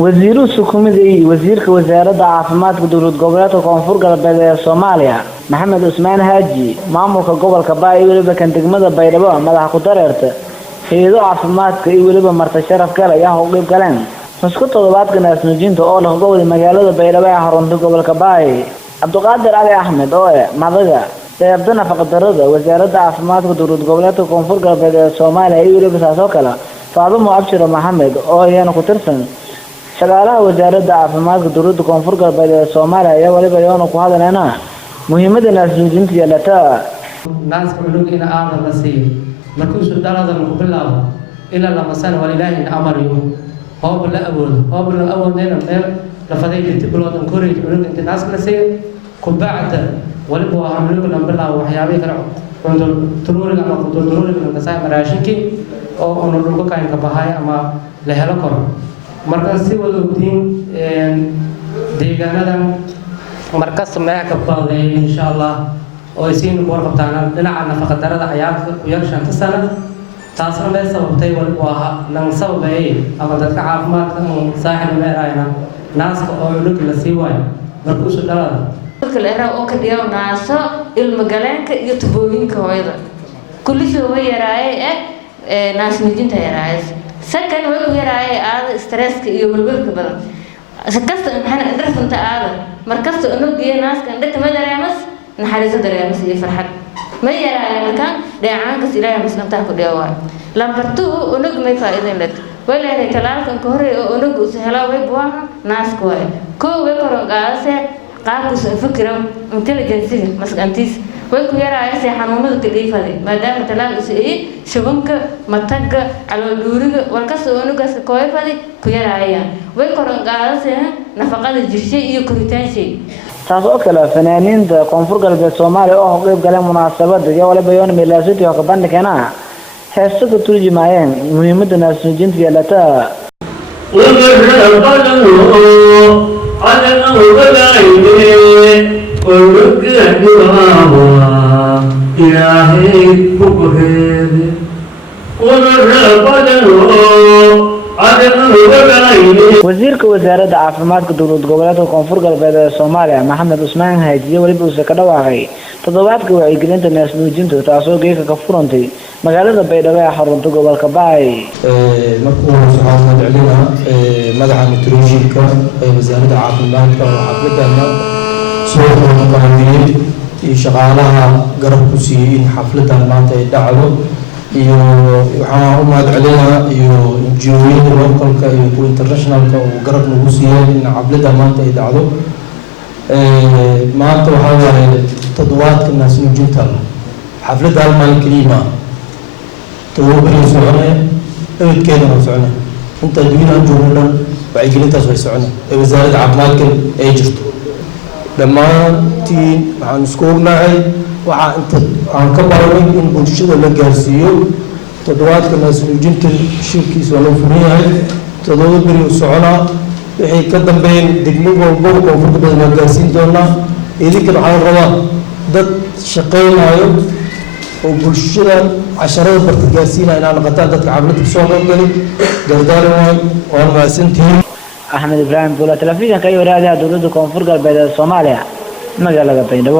wasiiru sukumidii wasiirka wasaaradda caafimaadka dowlad goboleedka koonfur galbeed ee Soomaaliya Maxamed Usmaan Haaji maamulka gobolka Baay iyo waliba kan degmada Baydhabo madax ku dareerta hay'ado caafimaadka iyo waliba marti sharaf kale ayaa u qayb galeen xuska toddobaadka naasnuujinta oo lagu qabtay magaalada Baydhabo ee xarunta gobolka Baay Cabduqaadir Ali Axmed oo madaxda hay'adda nafaqadarrada wasaaradda caafimaadka dowlad goboleedka koonfur galbeed ee Soomaaliya iyo waliba saasoo kale Faadimo Abshir Maxamed oo ayana ku tirsan shaqaalaha wasaaradda caafimaadka dowladda koonfur galbeed ee Soomaaliya ayaa waliba yoona ku hadlayna muhiimadda naasnuujinta yeelata naaska cunugina aada la siiyo markuu soo daladan ku bilaabo ila lama sano walilaahi amariyo hoob la awoodayna meel la faday inta bilowdan koreey cunug inta naaska la siiyo ku bacda waliba waa cunug la bilaabo waxyaabaha kale cunto turuuriga ama cunto turuuriga la sameeyo raashinki oo uu dhulka ka inka bahay ama la helo karo marka si wada ogtiin deegaanadan marka sameeya ka baaday insha Allah oo isiin ku warqabtaan dhinaca nafaqadarrada ayaa ku yar 5 sano taasna ma sababtay waa lan sababay ama dadka caafimaadka saaxil meerayna naaska oo cunug la sii waayo markuu soo dhalada dadka leeyahay oo ka dhiyo naaso ilma galeenka iyo tubooyinka hooyada kullisu way yaraayay naas nuujinta yaraayay sakan way ku yaraayay aad stresska iyo walwalka badan sakasta maxana inta aad markasta unugiyo naaska indhaka ma dareemas naxariiso dareemas iyo farxad ma yaraayay marka dheecaanka Ilaahay masnanta ku dheewaa lambartu unug may faa'iido leh walaalahay talaalkan ka hore oo unug u sahla way buuxa naaska way koo way koron qaase qaabku soo fikiro intelligence mas'antiis way ku yaraayay xanuunada kaliifada maadaama talaal u siiyay shubanka mataga calool dhuuriga walkaas unugaas kooyfadi ku yaraayaan way koron qaase nafaqada jirshay iyo koritaanshey taas oo kale fanaaniinta koonfur galbeed Soomaaliya oo qayb galeen munaasabada iyo waliba yoon milaasiti oo ka bandhigana heeso ka turjumayeen muhiimadda naasnuujinta yeelata wasiirka wasaaradda caafimaadka dowlad goboleedka koonfur galbeed ee Soomaaliya Maxamed Usmaan Haaji waliba uu ka dhawaaqay toddobaadka wacyigelinta naasnuujinta taasoo geeka ka furantay magaalada Baydhabo ee xarunta gobolka Baay markuu saxaafad celina madaxa meteorologiga ee wasaaradda caafimaadka oo xafladana soo qabanayay iyo shaqaalaha garab ku siiyay in xafladan maanta ay dhacdo iyo waxaan u mahad celinayaa iyo NGO-yada localka iyo internationalka oo garab nagu siiyay in xafladan maanta ay dhacdo maanta waxaa waaye toddobaadka naasnuujinta xafladda hal maalin kaliya توبري سعنا أود كذا سعنا أنت دوينا جورنا وعيقلين تسوي سعنا وزارة عقلك أجرت لما تي عن سكور معي وأنت عن كبارين إن بوشة ولا جالسيو تدوات كنا سنجنت الشركة سوالو فريها توبري سعنا هي كذا بين دقمو وبوك وفوق بين الجالسين دونا إذا كان على الروا ضد شقين عيو وبالشدة عشرات برتقاسين إلى نقطات عملت بصوت قليل قردار وأنا سنتين أحمد إبراهيم بولا تلفزيون كيو راديو دولة كونفور قلب الصومالية مجال بينه